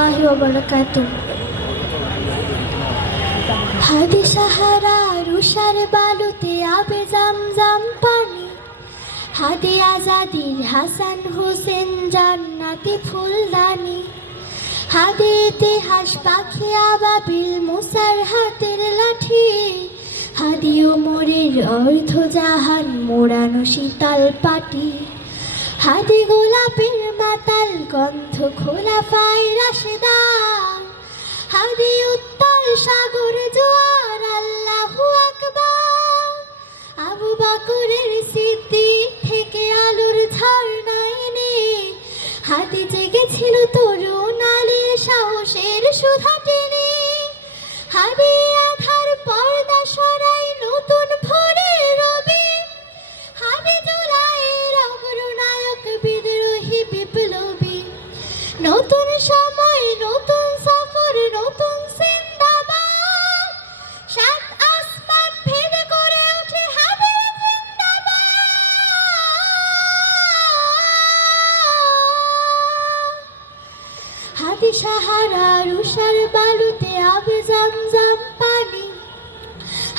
রহমতুল্লাহি ওয়া বারাকাতুহু। হাদি সাহারা রুষার বালুতে আবে জামজাম পানি, হাদি আজাদির হাসান হোসেন জান্নাতি ফুলদানি, হাদি ইতিহাস পাখি আবাবিল মুসার হাতের লাঠি, হাদি ওমরের অর্ধ জাহান মোড়ানো শীতল পাটি, হাদি গোলাপের মাতাল গন্ধ খোলাফায়ে রাশেদান, হাদি উত্তাল সাগর জোয়ার আল্লাহু আকবার, আবু বকরের সিদ্দিক থেকে আলোর ঝর্ণায় নে, হাদি জেগেছিল তরুণ আলীর সাহসের সুধা টেনে, হাদি আধার পর্দা সরাই নতুন ভোরের রবি, হাদি জুলাইয়ের অগ্রনায়ক বিদ্রোহী বিপ্লবী, নতুন সময় নতুন সফর নতুন জিন্দাবাদ, সাত আসমান ভেদ করে ওঠে হাদি জিন্দাবাদ। হাদি সাহারা রুষার বালুতে আবে জামজাম পানি,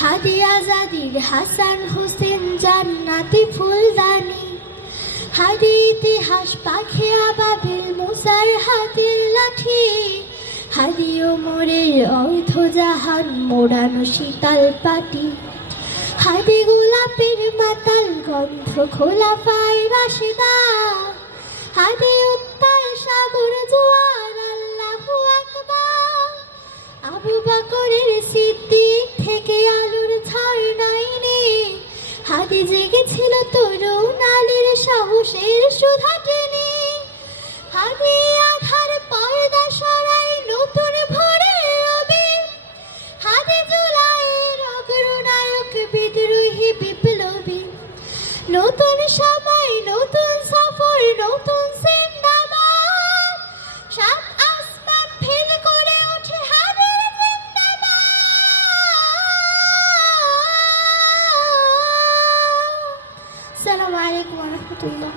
হাদি আজাদির হাসান হোসেন জান্নাতি ফুলদানি, হাদি ইতিহাস পাখি আবাবিল মুসার হাতের লাঠি, হাদি ওমরের অর্ধ জাহান মোড়ানো শীতল পাটি, হাদি গোলাপের মাতাল গন্ধ খোলাফায়ে রাশেদান, হাদি উত্তাল সাগর জোয়ার আল্লাহু আকবার, আবু বকরের সিদ্দিক থেকে আলোর ঝর্ণায় নে, হাদি জেগেছিল তরুণ আলীর সাহসের সুধা টেনে, হাদি আধার পর্দা সরাই নতুন ভোরের রবি, হাদি জুলাইয়ের অগ্রনায়ক বিদ্রোহী বিপ্লবী, নতুন সময় নতুন সফর নতুন জিন্দাবাদ, সাত আসমান ভেদ করে ওঠে হাদি জিন্দাবাদ। আসসালামু আলাইকুম ওয়া রাহমাতুল্লাহ।